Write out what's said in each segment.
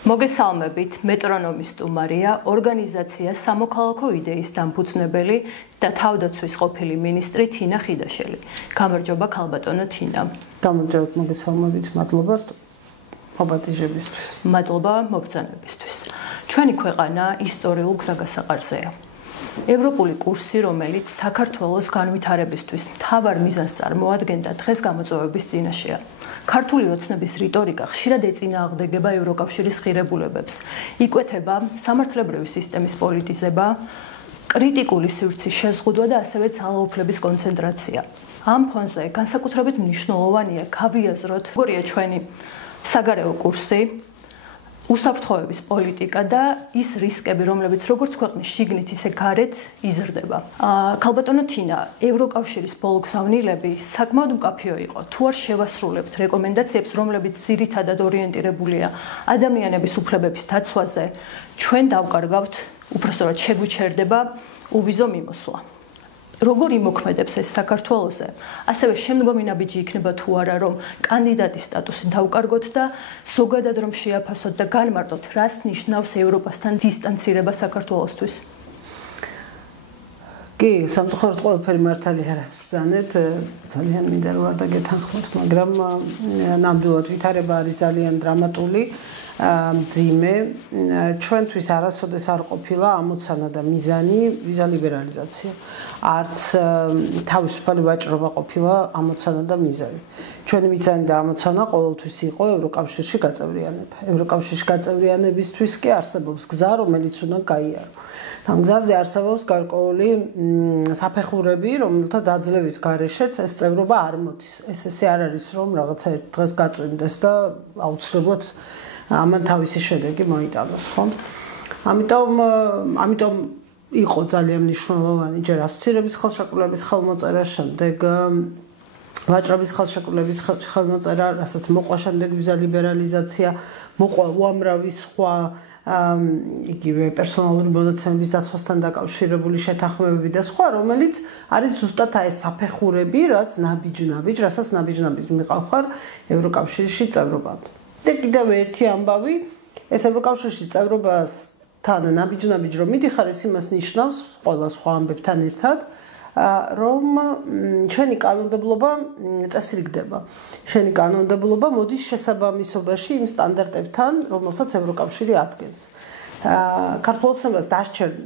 მოგესალმებით, მეტრონომის სტუმარია, ორგანიზაცია სამოქალაქო იდეის დამფუძნებელი და თავდაცვის ყოფილი მინისტრი თინა ხიდაშელი. გამარჯობა ქალბატონო თინა. გამარჯობა, მოგესალმებით, მადლობა მობატიჟებისთვის. მადლობა მობრძანებისთვის. ჩვენი ქვეყანა ისტორიულ გზაგასაყარზეა. ევროპული კურსი, რომელიც საქართველოს განვითარებისთვის მთავარ მიზანს წარმოადგენდა, დღეს გამოწვევების წინაშეა. ქართული ოცნების რიტორიკა ხშირად ეწინააღმდეგება ევროკავშირის ღირებულებებს. იკვეთება სამართლებრივი სისტემის პოლიტიზება, კრიტიკული სივრცის შეზღუდვა და ასევე ძალაუფლების კონცენტრაცია. ამ ფონზე განსაკუთრებით მნიშვნელოვანია გავიაზროთ, როგორია ჩვენი საგარეო კურსი, უსაფრთხოების პოლიტიკა და ის რისკები, რომლებიც როგორც ქვეყნის შიგნით, ისე გარეთ იზრდება. ქალბატონო თინა, ევროკავშირის ბოლო გზავნილები საკმაოდ მკაფიო იყო. თუ არ შევასრულებთ რეკომენდაციებს, რომლებიც ძირითადად ორიენტირებულია ადამიანების უფლებების დაცვაზე, ჩვენ დავკარგავთ, უпростоრად შეგვიჩერდება უბიზო მიმოსვლა. როგორ იმოქმედებს ეს საქართველოზე? ასევე შემდგომი ნაბიჯი იქნება თუ არა, რომ კანდიდატის სტატუსი დავკარგოთ და ზოგადად რომ შეაფასოთ და განმარტოთ, რას ნიშნავს ევროპასთან დისტანცირება საქართველოსთვის? კი, სამწუხაროდ ყველაფერი მართალი არას ბრძანეთ, ძალიან მინდა რომ არ დაგეთანხმოთ, მაგრამ ნამდვილად ვითარება არის ძალიან დრამატული. მძიმე ჩვენთვის არასოდეს არ ყოფილა ამოცანა და მიზანი ვიზა ლიბერალიზაცია. არც თავისუფალი ვაჭრობა ყოფილა ამოცანა და მიზანი. ჩვენი მიზანი და ამოცანა ყოველთვის იყო ევროკავშირში გაწევრიანება. ევროკავშირში გაწევრიანებისთვის კი არსებობს გზა, რომელიც უნდა გაიარო. ამ გზაზე არსებობს გარკვეული საფეხურები, რომელთა დაძლევის გარეშეც ეს წევრობა არ მოდის. ესე არ არის, რომ რაღაცა ერთ დღეს გაწვიმდეს და აუცილებლად ამან თავისი შედეგი მოიტანოს, ხო? ამიტომ იყო ძალიან მნიშვნელოვანი ჯერ ასოცირების ხელშეკრულების ხელმოწერა, შემდეგ ვაჭრობის ხელშეკრულების ხელმოწერა, რასაც მოყვა შემდეგ ვიზა ლიბერალიზაცია, მოყვა უამრავი სხვა იგივე პერსონალური მონაცემების დაცვასთან დაკავშირებული შეთანხმებები და სხვა, რომელიც არის ზუსტად ეს საფეხურები, რაც რასაც ნაბიჯ მიყავხარ ევროკავშირში წევრობამდე. და კიდევ ერთი ამბავი, ეს ევროკავშირში წევრობასთან ნაბიჯ რომ მიდიხარ, ეს იმას ნიშნავს ყველა სხვა ამბებთან ერთად, რომ შენი კანონმდებლობა წესრიგდება. შენი კანონმდებლობა მოდის შესაბამისობაში იმ სტანდარტებთან, რომელსაც ევროკავშირი ადგენს. ქართულ ოცნებას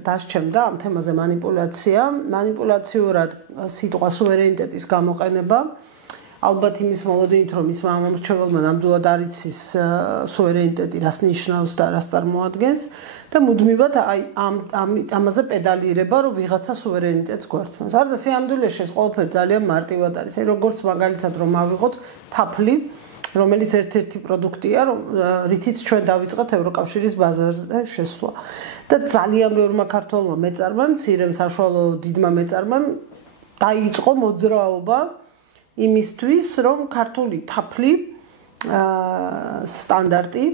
დასჩემდა ამ თემაზე მანიპულაციურად სიტყვა სუვერენიტეტის გამოყენება. ალბათ იმის მოლოდინით, რომ ის მამამრჩეველმა ნამდვილად არ იცის სუვერენიტეტი რას ნიშნავს და რას წარმოადგენს და მუდმივად ამაზე პედალირება, რომ ვიღაცა სუვერენიტეტს გვართმევს. არდა სიამდვილეში ეს ყველაფერი ძალიან მარტივად არის. როგორც მაგალითად რომ ავიღოთ თაფლი, რომელიც ერთ-ერთი პროდუქტია, რითიც ჩვენ დავიწყეთ ევროკავშირის ბაზარზე შესვლა. და ძალიან ბევრმა ქართველმა მეწარმემ, მცირემ საშუალო დიდმა მეწარმემ დაიწყო მოძრაობა იმისთვის, რომ ქართული თაფლი სტანდარტი,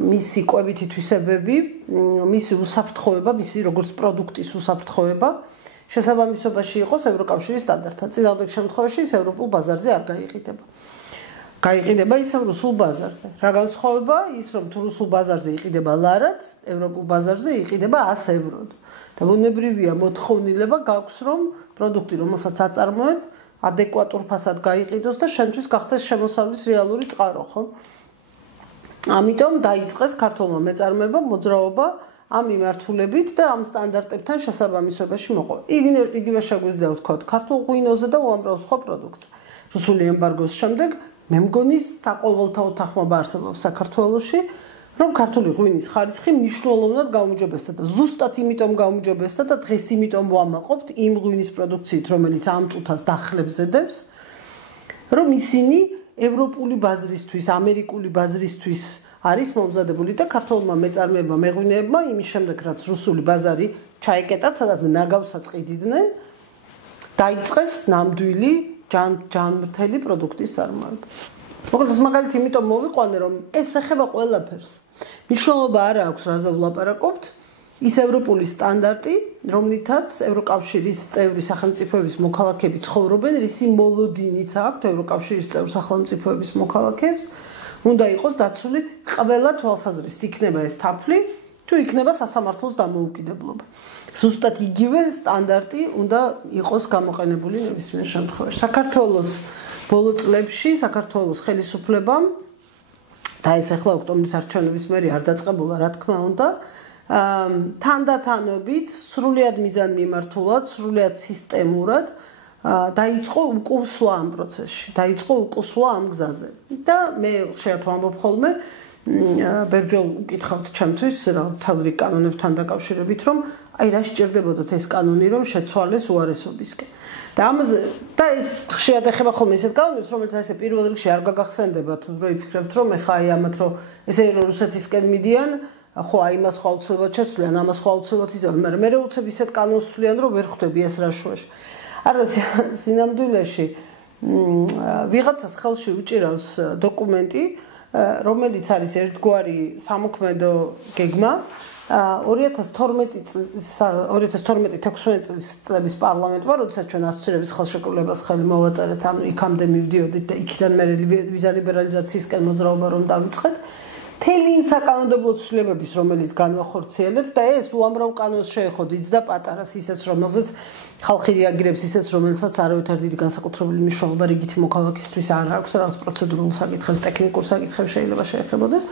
მისი კვებითი თვისებები, მისი უსაფრთხოება, მისი როგორც პროდუქტის უსაფრთხოება შესაბამისობაში იყოს ევროკავშირის სტანდარტთან. წინააღმდეგ შემთხვევაში ის ევროპულ ბაზარზე არ გაიყიდება. გაიყიდება ისევ რუსულ ბაზარზე. რა განსხვავება ის, რომ თუ რუსულ ბაზარზე იყიდება ლარად, ევროპულ ბაზარზე იყიდება 100 ევროდ. და ბუნებრივია მოთხოვნილება გაქვს, რომ პროდუქტი, რომელსაც აწარმოებ, ადეკვატურ ფასად გაიყიდოს და შენთვის გახდეს შემოსავლის რეალური წყარო, ხო? ამიტომ დაიწყეს ქართულმა მეწარმეებმა მოძრაობა ამ მიმართულებით და ამ სტანდარტებთან შესაბამისობაში მოყვა. იგივე შეგვიძლია ვთქვათ ქართულ ღვინოზე და უამრავ სხვა პროდუქტზე. რუსული ემბარგოს შემდეგ მე მგონი საყოველთაო თანხმობა არსებობს საქართველოში, რომ ქართული ღვინის ხარისხი მნიშვნელოვნად გაუმჯობესდა და ზუსტად იმიტომ გაუმჯობესდა და დღეს იმიტომ ვამაყობთ იმ ღვინის პროდუქციით, რომელიც ამ წუთას დახლებს ზედებს, რომ ისინი ევროპული ბაზრისთვის, ამერიკული ბაზრისთვის არის მომზადებული და ქართულმა მეწარმეებმა, მეღვინეებმა იმის შემდეგ, რაც რუსული ბაზარი ჩაიკეტათ, სადაც ნაგავსაც ყიდიდნენ, დაიწყეს ნამდვილი ჯანმრთელი პროდუქტის წარმოება. მოკლედ მაგალითად იმიტომ მოვიყვანე, რომ ეს ეხება ყველაფერს. მნიშვნელობა არ აქვს, რაზე ვლაპარაკობთ, ის ევროპული სტანდარტი, რომლითაც ევროკავშირის წევრი სახელმწიფოების მოქალაქეები ცხოვრობენ, რისი მოლოდინიც აქვთ ევროკავშირის წევრი სახელმწიფოების მოქალაქეებს, უნდა იყოს დაცული ყველა თვალსაზრისით, იქნება ეს თაფლი, თუ იქნება სასამართლოს დამოუკიდებლობა. ზუსტად იგივე სტანდარტი უნდა იყოს გამოყენებული ნებისმიერ შემთხვევაში. საქართველოს ბოლო წლებში საქართველოს ხელისუფლებამ და ეს ახლა ოქტომბრის არჩევნების მერე არ დაწყებულა, რა თქმა უნდა, თანდათანობით სრულიად მიზანმიმართულად, სრულიად სისტემურად დაიწყო უკუსვა ამ პროცესში, დაიწყო უკუსვა ამ გზაზე. და მე ხშირად ვამბობ ხოლმე, ბერჯოლ უკითხავთ ჩემთვის რა თავი კანონებთან დაკავშირებით, რომ აი რა სჭირდებოდათ ეს კანონი, რომ შეცვალეს უარესობისკენ. და ამაზე და ეს ხშირად ეხება ხოლმე ისეთ კანონებს, რომელიც ესე პირველ რიგში არ გაგახსენდებათ, რომ იფიქრებთ, რომ ეხა აი ამათ რომ ესე რუსეთისკენ მიდიან, ხო აი მას ხო აუცილებლად შეცვლიან, ამას ხო აუცილებლად იზამენ, მაგრამ მე უცებ ისეთ კანონს ცვლიან, რომ ვერ ხვდები ეს რა შუაში. არა სინამდვილეში ვიღაცას ხელში უჭირავს დოკუმენტი, რომელიც არის ერთგვარი სამოქმედო გეგმა 2012 წლების პარლამენტმა, როდესაც ჩვენ ასოცირების ხელშეკრულებას ხელი მოვაწერეთ, ანუ იქამდე მივდიოდით და იქიდან მე ვიზა ლიბერალიზაციისკენ მოძრაობა რომ დავიწყეთ. მთელი იმ საკანონმდებლო ცვლილებების, რომელიც განვახორციელეთ და ეს უამრავ კანონს შეეხო დიდს და პატარას, ისეც რომელზეც ხალხი რეაგირებს, ისეც რომელსაც არავითარ დიდი განსაკუთრებული მნიშვნელობა რიგითი მოქალაქისთვის არ აქვს, რაღაც პროცედურულ საკითხებს, ტექნიკურ საკითხებს შეიძლება შეეხებოდეს,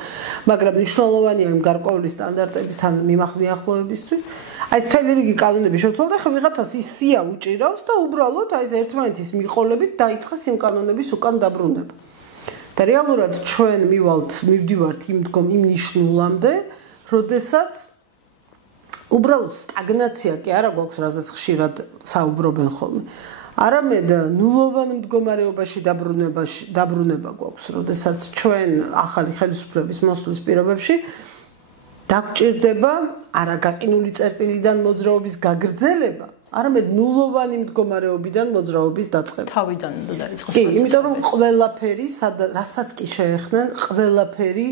მაგრამ მნიშვნელოვანია იმ გარკვეული სტანდარტებთან მიახლოებისთვის. აი ეს მთელი რიგი კანონები შევცვალოთ, ახლა ვიღაცას ის სია უჭირავს და უბრალოდ აი ეს ერთმანეთის მიყოლებით დაიწყეს იმ კანონების უკან დაბრუნება. და რეალურად ჩვენ მივდივართ იმ ნიშნულამდე, როდესაც უბრალოდ სტაგნაცია კი არა გვაქვს, რაზეც ხშირად საუბრობენ ხოლმე. არამედ ნულოვან მდგომარეობაში დაბრუნება გვაქვს, როდესაც ჩვენ ახალი ხელისუფლების მოსვლის პირობებში დაგჭირდება არა გაყინული წერტილიდან მოძრაობის გაგრძელება, არამედ ნულოვანი მდგომარეობიდან მოძრაობის დაწყება. თავიდან უნდა დაიწყოს. კი, იმიტომ რომ ყველაფერი, რასაც კი შეეხნენ, ყველაფერი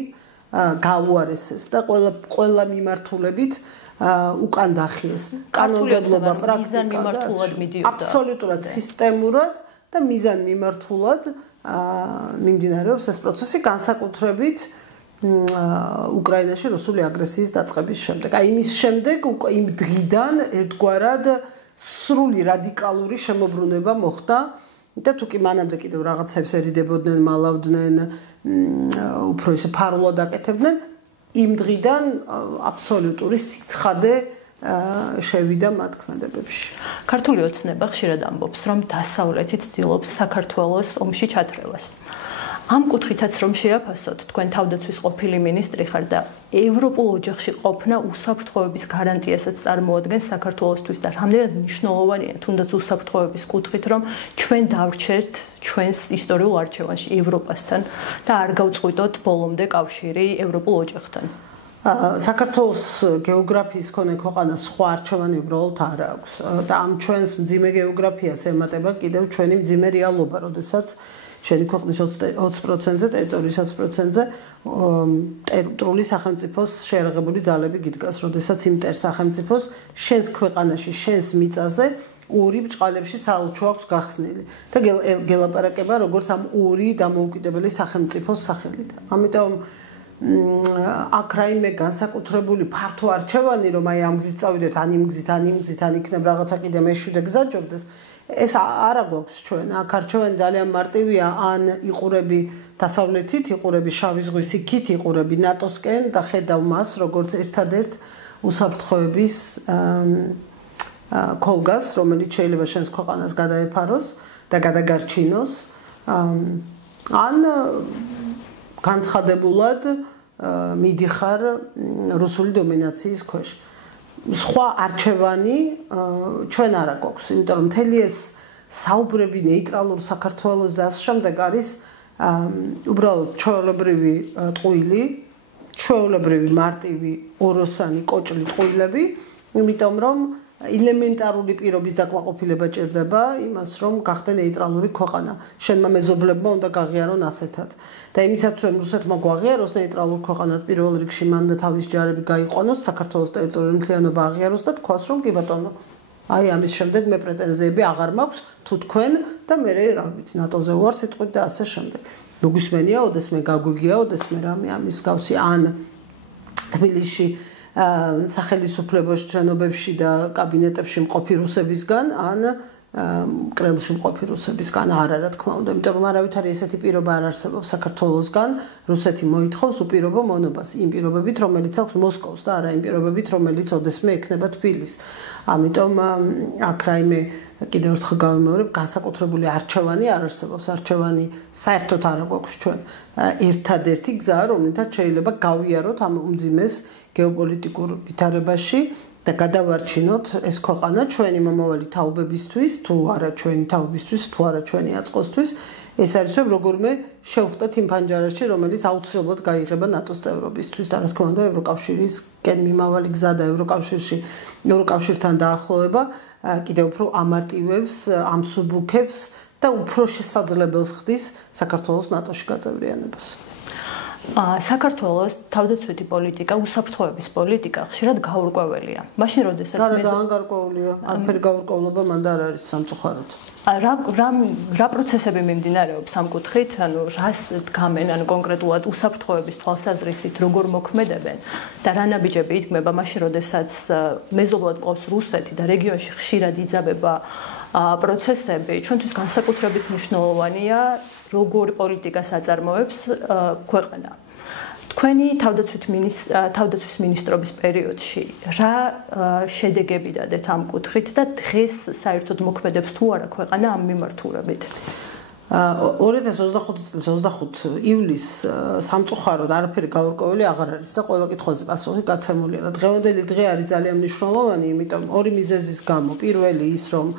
გაუარესეს და ყველა მიმართულებით უკან დახიეს. კანონმდებლობა პრაქტიკა აბსოლუტურად სისტემურად და მიზანმიმართულად მიმდინარეობს ეს პროცესი, განსაკუთრებით უკრაინაში რუსული აგრესიის დაწყების შემდეგ. აი იმის შემდეგ იმ დღიდან ერთგვარად სრული რადიკალური შემოbrunება მოხდა და თუკი მანამდე კიდევ რაღაცებს ერიდებოდნენ, მალავდნენ, უფრო ისე ფარულად აკეთებდნენ, იმ დღიდან აბსოლუტური სიცხადე შევიდა მათ ქმედებებში. ქართული ოცნება ხშირად ამბობს, რომ დასავლეთი ცდილობს საქართველოს ომში ჩათრევას. ამ კუთხითაც რომ შეაფასოთ, თქვენ თავდაცვის ყოფილი მინისტრი ხარ და ევროპულ ოჯახში ყოფნა უსაფრთხოების გარანტიასაც წარმოადგენს საქართველოსთვის და რამდენად მნიშვნელოვანია თუნდაც უსაფრთხოების კუთხით, რომ ჩვენ დავრჩეთ ჩვენს ისტორიულ არჩევანში ევროპასთან და არ გავწყვიტოთ ბოლომდე კავშირი ევროპულ ოჯახთან. საქართველოს გეოგრაფიის მქონე ქვეყანას სხვა არჩევანი უბრალოდ არ აქვს და ამ ჩვენს მძიმე გეოგრაფიას ემატება კიდევ ჩვენი მძიმე რეალობა, როდესაც შენი ქვეყნის 20%-ზე, ტერიტორიის 20%-ზე მტრული სახელმწიფოს შეერაღებული ძალები გიდგას, როდესაც იმ სახელმწიფოს შენს ქვეყანაში, შენს მიწაზე ორი ბრჭყალებში საელჩო აქვს გახსნილი და გელაპარაკება როგორც ამ ორი დამოუკიდებელი სახელმწიფოს სახელით. ამიტომ აქ რაიმე განსაკუთრებული ფართო არჩევანი, რომ აი ამ გზით წავიდეთ, ან იმ გზით, ან იმ გზით, ან იქნებ რაღაცა კიდე მეშვიდე გზაჯობდეს, ეს არა გვაქვს ჩვენ. აქ არჩევანი ძალიან მარტივია, ან იყურები დასავლეთით, იყურები შავი ზღვის იქით, იყურები ნატოსკენ და ხედავ მას, როგორც ერთადერთ უსაფრთხოების ქოლგას, რომელიც შეიძლება შენს ქვეყანას გადაეფაროს და გადაგარჩინოს, ან განცხადებულად მიდიხარ რუსული დომინაციის ქვეშ. სხვა არჩევანი ჩვენ არ აქვს, იმიტომ რომ მთელი ეს საუბრები ნეიტრალურ საქართველოს და ამ შემდეგ არის უბრალოდ ჩვეულებრივი ტყუილი, ჩვეულებრივი მარტივი ოროსანი კოჭლი ტყუილები, იმიტომ რომ ელემენტარული პირობის დაკმაყოფილება ჭირდება იმას, რომ გახდე ნეიტრალური ქვეყანა. შენმა მეზობლებმა უნდა გაღიარონ ასეთად. და იმისაც რომ რუსეთმა გვაღიაროს ნეიტრალურ ქვეყანად, პირველ რიგში მან თავის ჯარები გაიყვანოს, საქართველოს ტერიტორიული მთლიანობა აღიაროს და თქვას, რომ კი ბატონო, აი ამის შემდეგ მე პრეტენზიები აღარ მაქვს თუ თქვენ და მე რა ვიცი ნატოზე ვარ სიტყვით და ასე შემდეგ. მოგისმენია, ოდესმე გაგვიგია, ოდესმე რამე ამის გავსი ან თბილისში სახელმწიფო შენობებში და კაბინეტებში მყოფი რუსებისგან ან კრემლში მყოფი რუსებისგან არა რა თქმა უნდა, იმიტომ რომ არავითარი ესეთი პირობა არ არსებობს საქართველოსგან, რუსეთი მოითხოვს უპირობო მონობას იმ პირობებით, რომელიც აქვს მოსკოვს და არა იმ პირობებით, რომელიც ოდესმე ექნება თბილისს. ამიტომ აქ რაიმე კიდევ ერთხელ გავიმეორებ, განსაკუთრებული არჩევანი არ არსებობს, არჩევანი საერთოდ არ აქვს ჩვენ. ერთადერთი გზაა, რომლითაც შეიძლება გავიაროთ ამ უმძიმეს გეოპოლიტიკურ ვითარებაში და გადავარჩინოთ ეს ქვეყანა ჩვენი მომავალი თაობებისთვის, თუ არა ჩვენი თაობისთვის, თუ არა ჩვენი აწყოსთვის. ეს არის როგორმე შევხვდეთ იმ ფანჯარაში, რომელიც აუცილებლად გაიღება ნატოს წევრობისთვის და რა თქმა უნდა ევროკავშირისკენ მიმავალი გზა და ევროკავშირთან დაახლოება კიდევ უფრო ამარტივებს, ამსუბუქებს და უფრო შესაძლებელს ხდის საქართველოს ნატოში გაწევრიანებას. საქართველოს თავდაცვითი პოლიტიკა, უსაფრთხოების პოლიტიკა ხშირად გაურკვეველია. მაშინ როდესაც ძალიან გარკვეულია, არაფერი გაურკვევლობა მანდ არ არის სამწუხაროდ. რა პროცესები მიმდინარეობს ამ კუთხით, ანუ რას დგამენ, ანუ კონკრეტულად უსაფრთხოების თვალსაზრისით როგორ მოქმედებენ და რა ნაბიჯები იქმნება მაშინ როდესაც მეზობლად ყავს რუსეთი და რეგიონში ხშირად იძაბება პროცესები, ჩვენთვის განსაკუთრებით მნიშვნელოვანია როგორი პოლიტიკას აწარმოებს ქვეყანა. თქვენი თავდაცვის მინისტრობის პერიოდში რა შედეგები დადეთ ამ კუთხით და დღეს საერთოდ მოქმედებს თუ არა ქვეყანა ამ მიმართულებით? 2025 წლის 25 ივლისს სამწუხაროდ არაფერი გაურკვეველი აღარ არის და ყველა კითხვაზე პასუხი გაცემულია და დღევანდელი დღე არის ძალიან მნიშვნელოვანი, იმიტომ ორი მიზეზის გამო. პირველი ის, რომ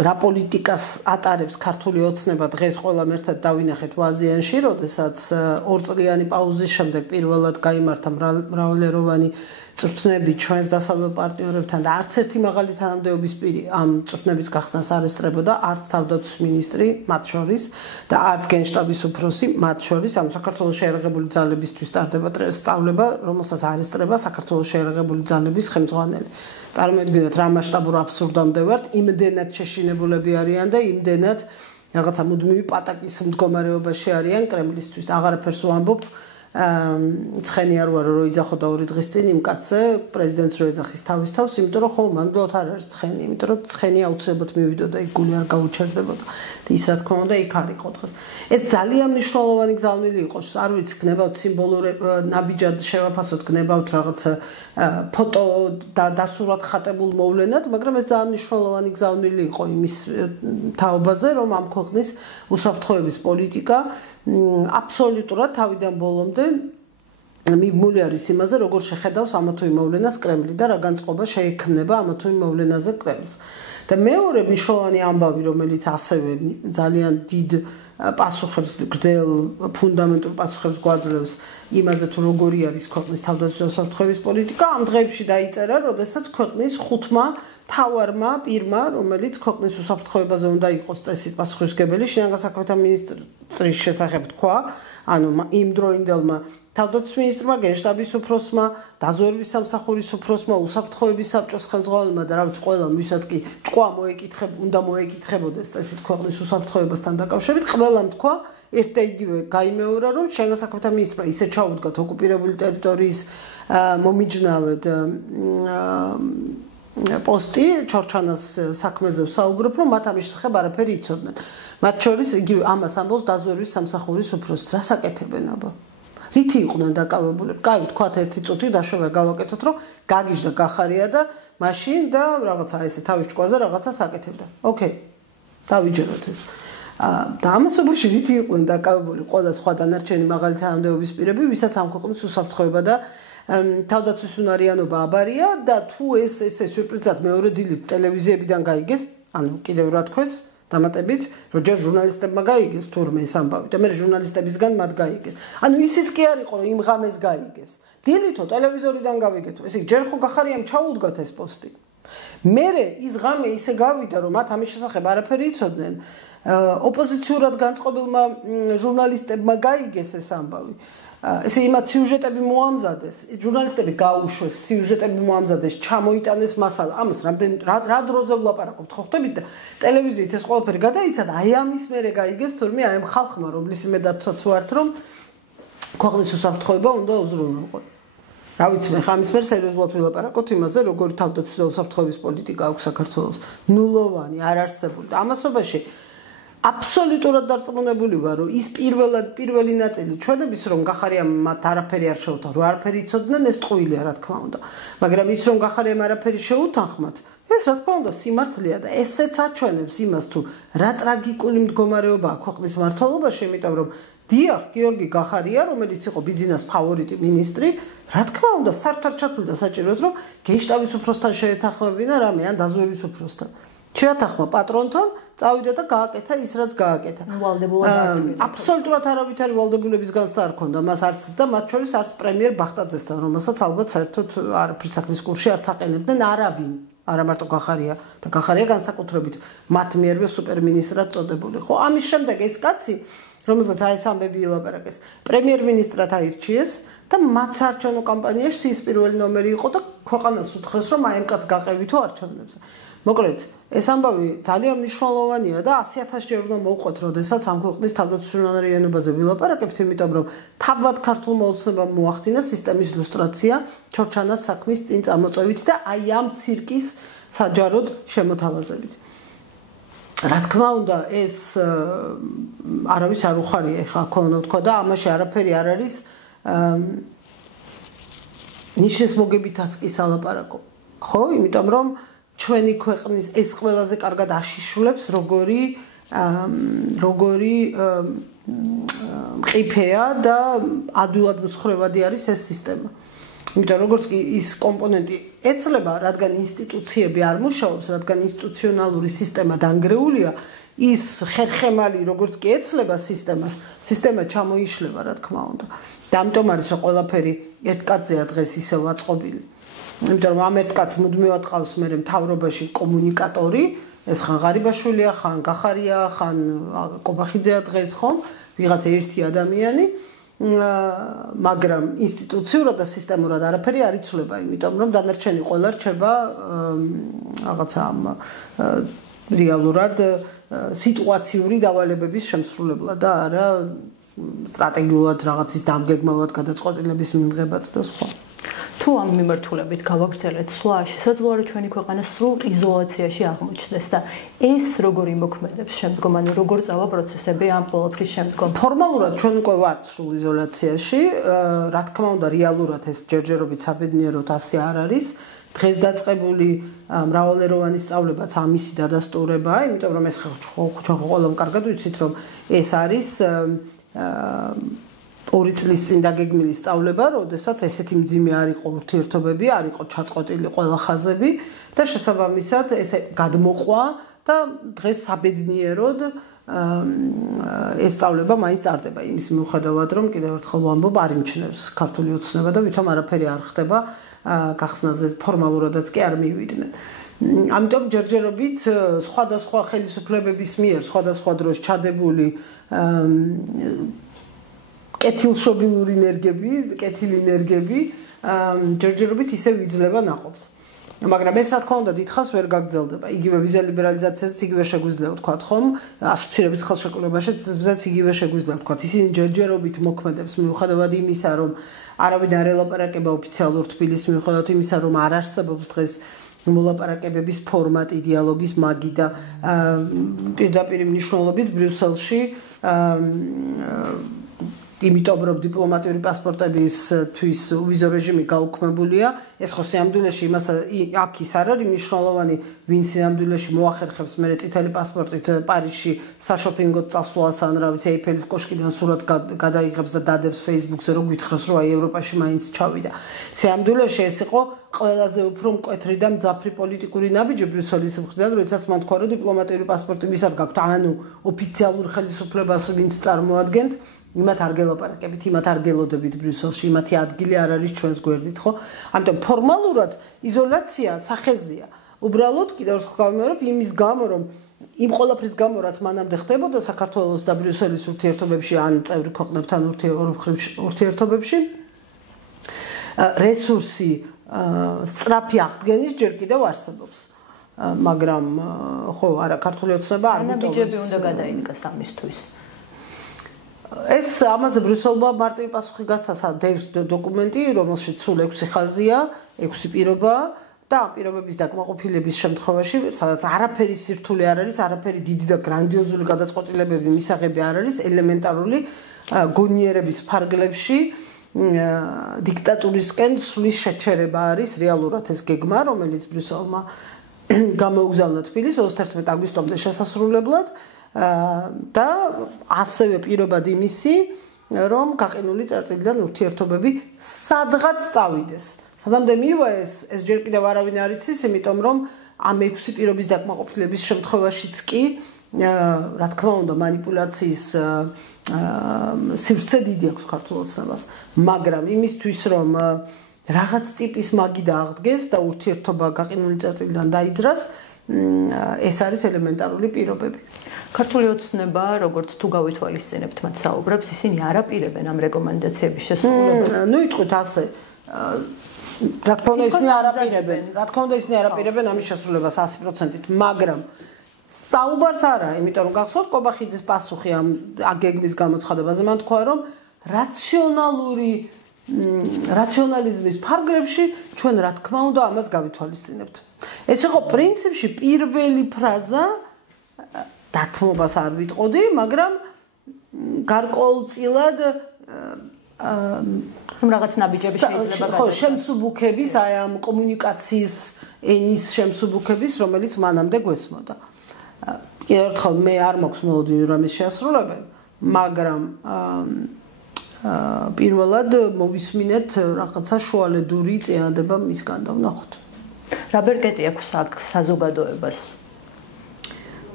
რა პოლიტიკას ატარებს ქართული ოცნება დღეს ყველამ ერთად დავინახეთ ვაზიანში, როდესაც ორწლიანი პაუზის შემდეგ პირველად გაიმართა მრავალეროვანი წვრთნები ჩვენს დასავლელ პარტნიორებთან და არც ერთი მაღალი თანამდებობის პირი ამ წვრთნების გახსნას არ ესწრებოდა, არც თავდაცვის მინისტრი მათ შორის და არც გენშტაბის უფროსი მათ შორის, ამ საქართველოს შეერაღებული ძალებისთვის ტარდება სწავლება, რომელსაც არ ესწრება საქართველოს შეერაღებული ძალების ხელმძღვანელი. წარმოიდგინეთ რა მასშტაბურ აბსურდამდე ვართ, იმდენად შეშინებულები არიან და იმდენად რაღაცა მუდმივი პატაკის მდგომარეობაში არიან კრემლისთვის. აღარაფერს ვამბობ, ცხენი არ ვარ რომ იძახო და 2 დღის წინ იმ კაცზე პრეზიდენტს რო ეძახის თავის თავს, იმიტომ რომ ხო მანდულად არ არის ცხენი, იმიტომ რომ ცხენი აუცილებლად მივიდოდა იქ გული არ გაუჩერდებოდა და ის რა თქმა უნდა იქ არ იყო დღეს. ეს ძალიან მნიშვნელოვანი გზავნილი იყო, არ ვიცი, გნებავთ სიმბოლური ნაბიჯად შევაფასოთ, გნებავთ რაღაცა ფოტო და დასურათ ხატებულ მოვლენად, მაგრამ ეს ძალიან მნიშვნელოვანი გზავნილი იყო იმის თაობაზე, რომ ამ ქვეყნის უსაფრთხოების პოლიტიკა აბსოლუტურად თავიდან ბოლომდე მიბმული არის იმაზე, როგორ შეხედავს ამა თუ იმ მოვლენას კრემლი და რა განწყობა შეექმნება ამა თუ იმ მოვლენაზე კრემლს. და მეორე მნიშვნელოვანი ამბავი, რომელიც ასევე ძალიან დიდ პასუხებს, გრძელ ფუნდამენტურ პასუხებს გვაძლევს იმაზე, თუ როგორი არის ქვეყნის თავდაცვის უსაფრთხოების პოლიტიკა, ამ დღეებში დაიწერა, როდესაც ქვეყნის 5-მა მთავარმა პირმა, რომელიც ქვეყნის უსაფრთხოებაზე უნდა იყოს წესით პასუხისმგებელი, შინაგან საქმეთა მინისტრის შესახებ თქვა, ანუ იმ დროინდელმა თავდაცვის მინისტრმა, გენშტაბის უფროსმა, დაზვერვის სამსახურის უფროსმა, უსაფრთხოების საბჭოს ხელმძღვანელმა და რა ვიცი ყველამ, ვისაც კი ჭკვა უნდა მოეკითხებოდეს წესით ქვეყნის უსაფრთხოებასთან დაკავშირებით, ყველამ თქვა ერთ და იგივე გაიმეორა, რომ შინაგან საქმეთა მინისტრმა ისე ჩაუდგათ ოკუპირებული ტერიტორიის მომიჯნავედ პოსტი ჩორჩანას საქმეზე ვსაუბრობ, რომ მათ ამის შესახებ არაფერი იცოდნენ. მათ შორის იგივე ამას ამბობს დაზვერვის სამსახურის უფროსი. რა საკეთებენ აბა? რითი იყვნენ დაკავებულები? კაი, თქვათ ერთი წუთი დაშვება გავაკეთოთ, რომ გაგიჟდა გახარია და მაშინ და რაღაცა ესე თავის ჭკვაზე რაღაცა საკეთებდა. ოკეი. დავიჯეროთ ეს. და ამასობაში რითი იყვნენ დაკავებული ყველა სხვა დანარჩენი მაღალი თანამდებობის პირები, ვისაც ამ ქვეყნის უსაფრთხოება და თავდაცვის უნარიანობა აბარია და თუ ესე სიურპრიზად მეორე დილით ტელევიზიებიდან გაიგეს, ანუ კიდევ რა თქვეს, დამატებით, რომ ჯერ ჟურნალისტებმა გაიგეს თურმე ეს ამბავი და მე ჟურნალისტებისგან მათ გაიგეს. ანუ ისიც კი არ იყო, რომ იმ ღამეს გაიგეს. დილითო ტელევიზორიდან გავიგეთო. ესე იგი, ჯერ ხო გახარიამ ჩაუდგათ ეს პოსტი. მერე ის ღამე ისე გავიდა, რომ მათ ამის შესახებ არაფერი იცოდნენ. ოპოზიციურად განწყობილმა ჟურნალისტებმა გაიგეს ეს ამბავი. ესე იმათ სიუჟეტები მოამზადეს, ჟურნალისტები გაუშვეს, სიუჟეტები მოამზადეს, ჩამოიტანეს მასალა. ამას რა დროზე ვლაპარაკობთ, ხო ხდებით და ტელევიზიით ეს ყველაფერი გადაიცადა, აი ამის მერე გაიგეს თურმე აი ამ ხალხმა, რომლის იმედადაც ვართ, რომ ქვეყნის უსაფრთხოება უნდა უზრუნველყო. რა ვიცი, მე ხა ამის მერე სერიოზულად ვილაპარაკოთ იმაზე, როგორი თავდაცვის და უსაფრთხოების პოლიტიკა აქვს საქართველოს. ნულოვანი, არ არსებული. და ამასობაში აბსოლუტურად დარწმუნებული ვარ, რომ ის პირველი ნაწილი ჩვენების რომ გახარია მათ არაფერი არ შეუთავ, რომ არაფერი იცოდნენ, ეს ტყუილია რა თქმა უნდა. მაგრამ ის რომ გახარია არაფერი შეუთანხმათ, ეს რა თქმა უნდა სიმართლეა და ესეც აჩვენებს იმას თუ რა ტრაგიკული მდგომარეობაა ქვეყნის მართლობაში, იმიტომ რომ დიახ, გიორგი გახარია, რომელიც იყო ბიძინას ფავორიტი მინისტრი, რა თქმა უნდა, საერთოდ ჩათვლიდა საჭიროა, რომ გენშტაბის უფროსთან შეეთანხმებინა რამე ან დაზვერვის უფროსთან. შეათანხმა პატრონთან, წავიდა და გააკეთა ის, რაც გააკეთა. აბსოლუტურად არავითარი ვალდებულების განცდა არ ქონდა მას არც და მათ შორის არც პრემიერ ბახტაძესთან, რომელსაც ალბათ საერთოდ არაფრის საქმის კურსში არც აყენებდნენ არავინ. არა მარტო გახარია და გახარია განსაკუთრებით მათ მიერვე სუპერმინისტრად წოდებული. ხო, ამის შემდეგ ეს კაცი რომელსაც აი ეს ამბები ილაპარაკეს, პრემიერ-მინისტრად აირჩიეს და მათ საარჩევნო კამპანიაში ის პირველი ნომერი იყო და ქვეყანას უთხრეს, რომ აი ამ კაცს გაყევითო არჩევნებზე. მოკლედ, ეს ამბავი ძალიან მნიშვნელოვანია და 100,000 ჯერ უნდა მოვყვეთ, როდესაც ამ ქვეყნის თავდაცვისმრიანობაზე ვილაპარაკებთ, იმიტომ რომ თავად ქართულმა ოცნებამ მოახდინა სისტემის ლუსტრაცია ჩორჩანას საქმის წინ წამოწევით და აი ამ ცირკის საჯაროდ შემოთავაზებით. რა თქმა უნდა, ეს არავის არ უხარია, ეხლა ქონო თქვა და ამაში არაფერი არ არის ნიშნის მოგებითაც კი სალაპარაკო. ხო, იმიტომ რომ ჩვენი ქვეყნის ეს ყველაზე კარგად აშიშვლებს როგორი მყიფეა და ადვილად მსხრევადი არის ეს სისტემა. იმიტომ როგორც კი ის კომპონენტი ეცლება, რადგან ინსტიტუციები არ მუშაობს, რადგან ინსტიტუციონალური სისტემა დანგრეულია, ის ხერხემალი როგორც კი ეცლება სისტემას, სისტემა ჩამოიშლება, რა თქმა უნდა. და ამიტომ არის რომ ყველაფერი ერთ კაცზეა დღეს ისევ აწყობილი. იმიტომ რომ ამ ერთ კაცს მუდმივად ყავს მე მთავრობაში კომუნიკატორი, ეს ხან ღარიბაშვილია, ხან გახარია, ხან კობახიძეა დღეს ხომ, ვიღაცა ერთი ადამიანი. მაგრამ ინსტიტუციურად და სისტემურად არაფერი არ იცვლება, იმიტომ რომ დანარჩენი ყველა რჩება რაღაცა რეალურად სიტუაციური დავალებების შემსრულებლად და არა სტრატეგიულად რაღაცის დამგეგმავად გადაწყვეტილების მიღებად და სხვა. თუ ამ მიმართულებით გავაგრძელეთ სვლა, შესაძლოა რომ ჩვენი ქვეყანა სრულ იზოლაციაში აღმოჩნდეს და ეს როგორ იმოქმედებს შემდგომ, ანუ როგორ წავა პროცესები ამ ყველაფრის შემდგომ? ფორმალურად ჩვენ უკვე ვართ სრულ იზოლაციაში, რა თქმა უნდა, რეალურად ეს ჯერჯერობით საბედნიეროდ ასე არ არის. დღეს დაწყებული მრავალეროვანი სწავლებაც ამისი დადასტურებაა, იმიტომ რომ ეს ჩვენ ყველამ კარგად ვიცით, რომ ეს არის 2 წლის წინ დაგეგმილი სწავლება, როდესაც ესეთი მძიმე არ იყო ურთიერთობები, არ იყო ჩაწყვეტილი ყველა ხაზები და შესაბამისად ესე გადმოყვა და დღეს საბედნიეროდ ეს სწავლება მაინც ტარდება იმის მიუხედავად, რომ კიდევ ერთხელ ვამბობ, არ იმჩნევს ქართული ოცნება და ვითომ არაფერი არ ხდება გახსნაზე ფორმალურადაც კი არ მივიდნენ. ამიტომ ჯერჯერობით სხვადასხვა ხელისუფლებების მიერ სხვადასხვა დროს ჩადებული კეთილშობილური ენერგები ჯერჯერობით ისე ვიძლება ნაყოფს. მაგრამ ეს რა თქმა უნდა დიდხანს ვერ გაგრძელდება. იგივე ვიზა ლიბერალიზაციაც იგივე შეგვიძლია ვთქვა, ხომ? ასოცირების ხელშეკრულებაშიც იგივე შეგვიძლია ვთქვა. ისინი ჯერჯერობით მოქმედებს მიუხედავად იმისა, რომ არავინ არ ელაპარაკება ოფიციალურ თბილისს, მიუხედავად იმისა, რომ არ არსებობს დღეს მოლაპარაკებების ფორმატი, დიალოგის მაგი და პირდაპირ მნიშვნელობით ბრიუსელში იმიტომ რომ დიპლომატიური პასპორტებისთვის ვიზო რეჟიმი გაუქმებულია, ეს ხო სიამდვილეში იმას აქ ის არ არის მნიშვნელოვანი, ვინ სიამდვილეში მოახერხებს მე წითელი პასპორტით პარიზში საშოპინგოდ წასვლას ან რა ვიცი ეიფელის კოშკიდან სურათს გადაიღებს და დადებს Facebook-ზე რომ გითხრას რომ აი ევროპაში მაინც ჩავიდა. სიამდვილეში ეს იყო ყველაზე უფრო მკვეთრი და მძაფრი პოლიტიკური ნაბიჯი ბრიუსელის მხრიდან, როდესაც მან თქვა რომ დიპლომატიური პასპორტი ვისაც გაქვთ, ანუ ოფიციალურ ხელისუფლებას ვინც წარმოადგენთ, იმათ არ გელაპარაკებით, იმათ არ გელოდებით ბრიუსელში, იმათი ადგილი არ არის ჩვენს გვერდით, ხო? ამიტომ ფორმალურად იზოლაცია სახეზია. უბრალოდ კიდევ ერთხელ გავიმეორებ იმის გამო, რომ იმ ყველაფრის გამო რაც მანამდე ხდებოდა საქართველოს და ბრიუსელის ურთიერთობებში ან წევრი ქვეყნებთან ურთიერთობებში რესურსი სწრაფი აღდგენის ჯერ კიდევ არსებობს მაგრამ ხო არა ქართული ოცნება არ ნაბიჯები უნდა გადაიდგას ამისთვის ეს ამაზე ბრიუსელმა მარტივი პასუხი გასცა დევს დოკუმენტი რომელშიც სულ 6 ხაზია 6 პირობა და ამ პირობების დაკმაყოფილების შემთხვევაში სადაც არაფერი სირთულე არ არის არაფერი დიდი და გრანდიოზული გადაწყვეტილებები მისაღები არ არის ელემენტარული გონიერების ფარგლებში დიქტატურისკენ სulis შეჩერება არის რეალურად ეს გეგმა რომელიც ბრიუსელმა გამოუგზავნა თბილისს 31 აგვისტომდე შესასრულებლად და ასევე პირობად იმისი რომ გაყინული წერტილიდან ურთიერთობები სადღაც წავიდეს სადამდე მივა ეს ჯერ კიდევ არავინ არ იცის იმიტომ რომ ამ 6 პირობის დაკმაყოფილების შემთხვევაშიც კი რა თქმა უნდა манипуляციის სივრცე დიდი აქვს ქართულ ოცნებას მაგრამ იმისთვის რომ რაღაც ტიპის მაგიდა აღდგეს და ურთიერთობა გაყინული წერტილიდან დაიძრას ეს არის ელემენტარული პირობები ქართული ოცნება როგორც თუ გავითვალისწინებთ მათ საუბრებს ისინი არ აპირებენ ამ რეკომენდაციების შესრულებას ნუ იტყვით ასე რა თქმა უნდა ისინი არ აპირებენ ამის შესრულებას 100%-ით მაგრამ საუბარს არა იმიტომ რომ გახსოვთ კობახიძის პასუხი ამ გეგმის გამოცხადებაზე მან თქვა რომ რაციონალიზმის ფარგლებში ჩვენ რა თქმა უნდა ამას გავითვალისწინებთ ეს იყო პრინციპში პირველი ფრაზა დათმობას არ ვიტყოდი მაგრამ გარკვეულწილად რაღაც ნაბიჯები შეიძლება ხო შემსუბუქების აი ამ კომუნიკაციის ენის შემსუბუქების რომელიც მანამდე გვესმოდა კიდევ ერთხელ მე არ მაქვს მოლოდინი რომ ის შეასრულებენ მაგრამ პირველად მოვისმინეთ რაღაცა შუალედური წინადება მისგან და ვნახოთ რა ბერკეტი აქვს საზოგადოებას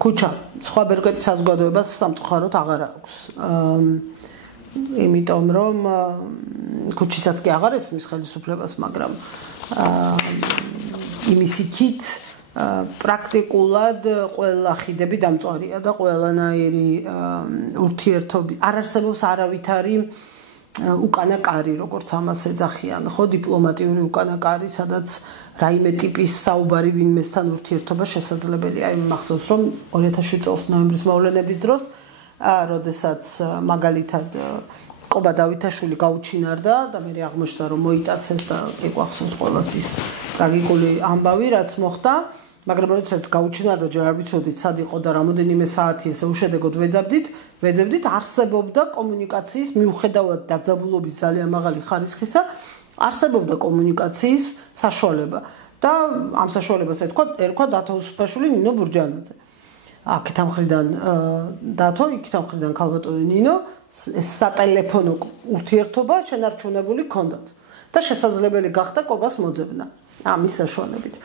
ქუჩა სხვა ბერკეტი საზოგადოებას სამწუხაროდ აღარ აქვს იმიტომ რომ ქუჩისაც კი აღარ ესმის ხელისუფლებას მაგრამ იმის იქით პრაქტიკულად ყველა ხიდები დამწვარია და ყველანაირი ურთიერთობი არ არსებობს არავითარი უკანა კარი როგორც ამას ეძახიან ხო დიპლომატიური უკანა კარი სადაც რაიმე ტიპის საუბარი ვინმესთან ურთიერთობა შესაძლებელია აი მახსოვს რომ 2007 წელს ნოემბრის მოვლენების დროს როდესაც მაგალითად კობა დავითაშვილი გაუჩინარდა და მე აღმოჩნდა რომ მოიტაცეს და კი გვახსოვს ყველას ის ტრაგიკული ამბავი რაც მოხდა მაგრამ როდესაც გაუჩინარდა ჯერ არ ვიცოდით სად იყო და რამოდენიმე საათი ესე უშედეგოდ ვეძებდით არსებობდა კომუნიკაციის მიუხედავად დაძაბულობის ძალიან მაღალი ხარისხისა არსებობდა კომუნიკაციის საშუალება და ამ საშუალებას ერქვა დათო უსუფაშვილი ნინო ბურჯანაძე აქეთ ამ მხრიდან დათო იქით ამ მხრიდან ქალბატონი ნინო ეს სატელეფონო ურთიერთობა შენარჩუნებული ჰქონდათ და შესაძლებელი გახდა კობას მოძებნა ამის საშუალებით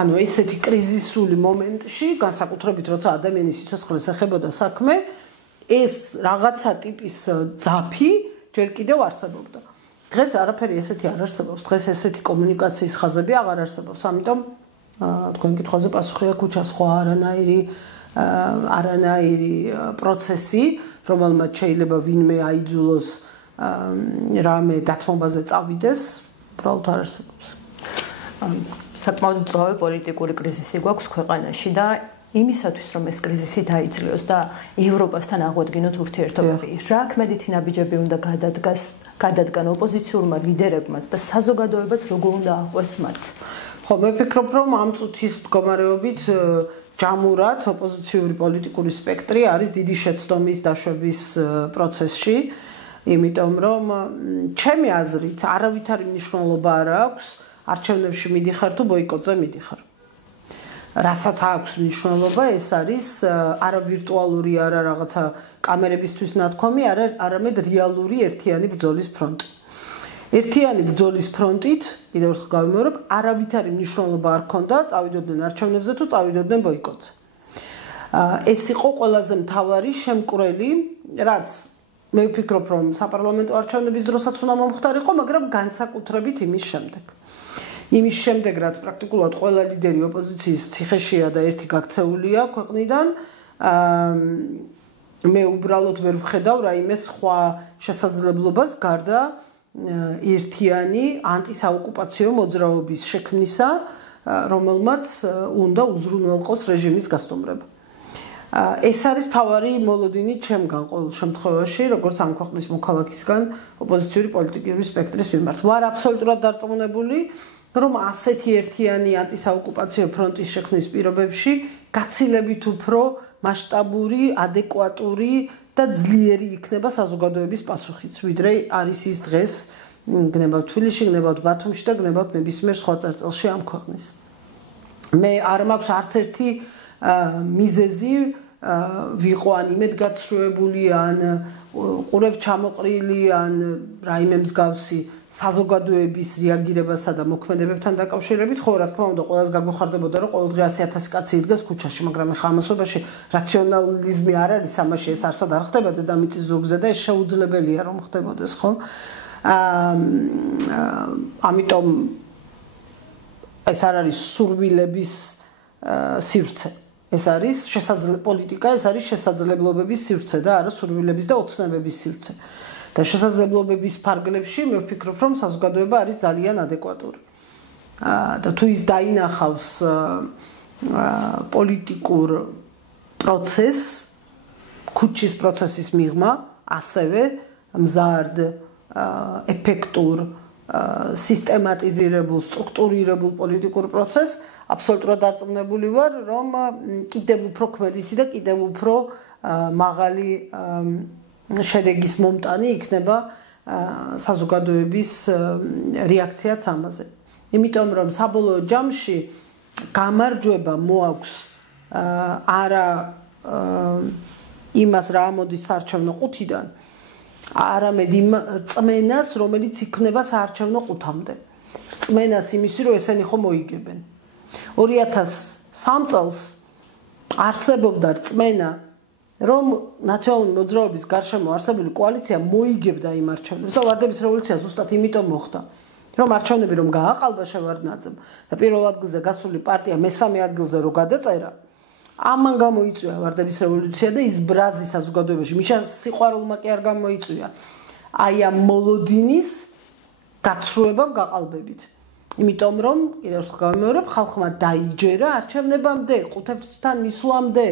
ანუ ესეთი კრიზისული მომენტში განსაკუთრებით როცა ადამიანის სიცოცხლეს ეხებოდა საქმე ეს რაღაცა ტიპის ძაფი ჯერ კიდევ არსებობდა დღეს არაფერი ესეთი არ არსებობს დღეს ესეთი კომუნიკაციის ხაზები აღარ არსებობს ამიტომ თქვენ კითხვაზე პასუხია ქუჩა სხვა არანაირი პროცესი რომელმაც შეიძლება ვინმე აიძულოს რამე დათმობაზე წავიდეს უბრალოდ არ არსებობს საკმაოდ მწვავე პოლიტიკური კრიზისი გვაქვს ქვეყანაში და იმისათვის რომ ეს კრიზისი დაიძლიოს და ევროპასთან აღვადგინოთ ურთიერთობები რა ქმედითი ნაბიჯები უნდა გადადგან ოპოზიციურმა ლიდერებმაც და საზოგადოებაც როგორ უნდა აღვეს მათ ხო მე ვფიქრობ რომ ამ წუთის მდგომარეობით ჯამურად ოპოზიციური პოლიტიკური სპექტრი არის დიდი შეცდომის დაშვების პროცესში იმიტომ რომ ჩემი აზრით არავითარი მნიშვნელობა არ აქვს არჩევნებში მიდიხარ თუ ბოიკოტზე მიდიხარ რასაც აქვს მნიშვნელობა ეს არის არა ვირტუალური არა რაღაცა კამერებისთვის ნათქვამი არამედ რეალური ერთიანი ბრძოლის ფრონტი ერთიანი ბრძოლის ფრონტით კიდევ ერთხელ გავიმეორებ არავითარი მნიშვნელობა არ ქონდა წავიდოდნენ არჩევნებზე თუ წავიდოდნენ ბოიკოტზე ეს იყო ყველაზე მთავარი შემკვრელი რაც მე ვფიქრობ რომ საპარლამენტო არჩევნების დროსაც უნდა მომხდარიყო მაგრამ განსაკუთრებით იმის შემდეგ იმის შემდეგ რაც პრაქტიკულად ყველა ლიდერი ოპოზიციის ციხეშია და ერთი გაქცეულია ქვეყნიდან მე უბრალოდ ვერ ვხედავ რაიმე სხვა შესაძლებლობას გარდა ერთიანი ანტისაოკუპაციო მოძრაობის შექმნისა, რომელმაც უნდა უზრუნველყოს რეჟიმის გასტუმრება. ეს არის მთავარი მოლოდინი ჩემგან ყოველ შემთხვევაში, როგორც ამ ქვეყნის მოქალაქისგან ოპოზიციური პოლიტიკური სპექტრის მიმართ. ვარ აბსოლუტურად დარწმუნებული, რომ ასეთი ერთიანი ანტისაოკუპაციო ფრონტის შექმნის პირობებში გაცილებით უფრო მასშტაბური, ადეკვატური და ძლიერი იქნება საზოგადოების პასუხიც, ვიდრე არის ის დღეს გნებავთ თბილისში, გნებავთ ბათუმში და გნებავთ ნებისმიერ სხვა წერტილში ამ ქვეყნის. მე არ მაქვს არც ერთი მიზეზი ვიყო ან იმედგაცრუებული ან ყურებ ჩამოყრილი ან რაიმე მსგავსი საზოგადოების რეაგირებასა და მოქმედებებთან დაკავშირებით, ხო რა თქმა უნდა ყველას გაგვეხარდებოდა რომ ყოველდღე 100,000 კაცი იდგას ქუჩაში, მაგრამ ეხლა ამასობაში რაციონალიზმი არ არის ამაში, ეს არსად არ ხდება დედამიწის ზურგზე და ეს შეუძლებელია რომ ხდებოდეს, ხო? ამიტომ ეს არ არის სურვილების სივრცე. ეს არის პოლიტიკა, ეს არის შესაძლებლობების სივრცე და არა სურვილების და ოცნებების სივრცე. და შესაძლებლობების ფარგლებში მე ვფიქრობ, რომ საზოგადოება არის ძალიან ადეკვატური. და თუ ის დაინახავს პოლიტიკურ პროცესს, ქუჩის პროცესის მიღმა, ასევე მზარდ, ეფექტურ, სისტემატიზირებულ, სტრუქტურირებულ პოლიტიკურ პროცესს, აბსოლუტურად დარწმუნებული ვარ, რომ კიდევ უფრო ქმედითი და კიდევ უფრო მაღალი შედეგის მომტანი იქნება საზოგადოების რეაქციაც ამაზე. იმიტომ რომ საბოლოო ჯამში გამარჯვება მოაქვს არა იმას რა ამოდის საარჩევნო ყუთიდან, არამედ იმ რწმენას, რომელიც იქნება საარჩევნო ყუთამდე. რწმენას იმისი, რომ ესენი ხომ მოიგებენ. 2003 წელს არსებობდა რწმენა, რომ ნაციონალური მოძრაობის გარშემო არსებული კოალიცია მოიგებდა იმ არჩევნებს და ვარდების რევოლუცია ზუსტად იმიტომ მოხდა, რომ არჩევნები რომ გააყალბა შევარდნაძემ და პირველ ადგილზე გასული პარტია მესამე ადგილზე რო გადაწერა, ამან გამოიწვია ვარდების რევოლუცია და ის ბრაზი საზოგადოებაში, მიშა სიყვარულმა კი არ გამოიწვია, აი ამ მოლოდინის გაცრუებამ გაყალბებით. იმიტომ რომ კიდევ ერთხელ გავიმეორებ, ხალხმა დაიჯერა არჩევნებამდე, ყუთებთან მისვლამდე,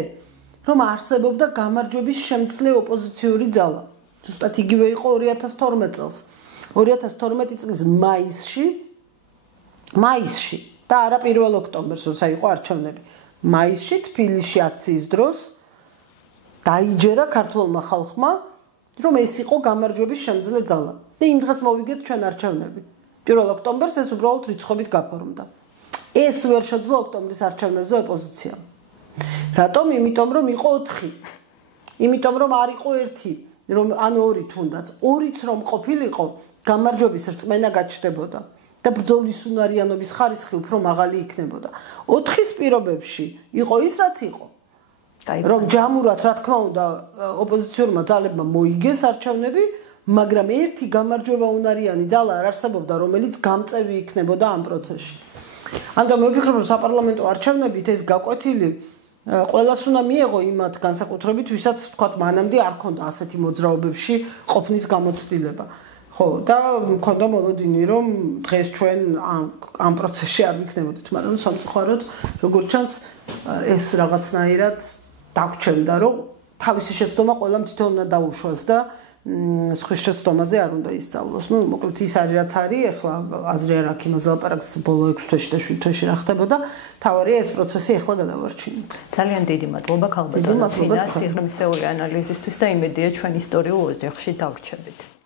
რომ არსებობდა გამარჯვების შემცლე ოპოზიციური ძალა. ზუსტად იგივე იყო 2012 წელს. 2012 წლის მაისში და არა 1 ოქტომბერს, როცა იყო არჩევნები. მაისში თბილისში აქციის დროს დაიჯერა ქართველმა ხალხმა, რომ ეს იყო გამარჯვების შემცლე ძალა. და იმ დღეს მოვიგეთ ჩვენ არჩევნები. 1 ოქტომბერს ეს უბრალოდ რიცხვებით გაფორმდა. ეს ვერ შეძლო ოქტომბრის არჩევნებზე ოპოზიციამ. რატომ? იმიტომ რომ იყო 4. იმიტომ რომ არ იყო 1, რომ ანუ 2 თუნდაც. 2-ც რომ ყოფილიყო, გამარჯვების რწმენა გაჩნდებოდა და ბრძოლის უნარიანობის ხარისხი უფრო მაღალი იქნებოდა. 4-ის პირობებში იყო ის, რაც იყო. რომ ჯამურად, რა თქმა უნდა, ოპოზიციურმა ძალებმა მოიგეს არჩევნები, მაგრამ ერთი გამარჯვება უნარიანი ძალა არ არსებობდა, რომელიც გამწევი იქნებოდა ამ პროცესში. ამიტომ მე ვფიქრობ, რომ საპარლამენტო არჩევნებით ეს გაკვეთილი ყველას უნდა მიეღო იმათ განსაკუთრებით, ვისაც თქვათ მანამდე არ ქონდა ასეთი მოძრაობებში ყოფნის გამოცდილება. ხო, და მქონდა მოლოდინი, რომ დღეს ჩვენ ამ პროცესში არ ვიქნებოდით, მაგრამ სამწუხაროდ, როგორც ჩანს, ეს რაღაცნაირად დაგვრჩენდა, რომ თავისი შეცდომა ყველამ თვითონ უნდა დაუშვას და სხვის შეცდომაზე არ უნდა ისწავლოს. ნუ მოკლედ ის არის რაც არის, ახლა აზრი არ აქვს იმაზე ლაპარაკს ბოლო 6 თვეში და 7 თვეში რა ხდებოდა. თავარია ეს პროცესი ახლა გადავარჩინოთ. ძალიან დიდი მადლობა ქალბატონო თინა სიღრმისეული ანალიზისთვის და იმედია ჩვენ ისტორიულ ოჯახში დავრჩებით.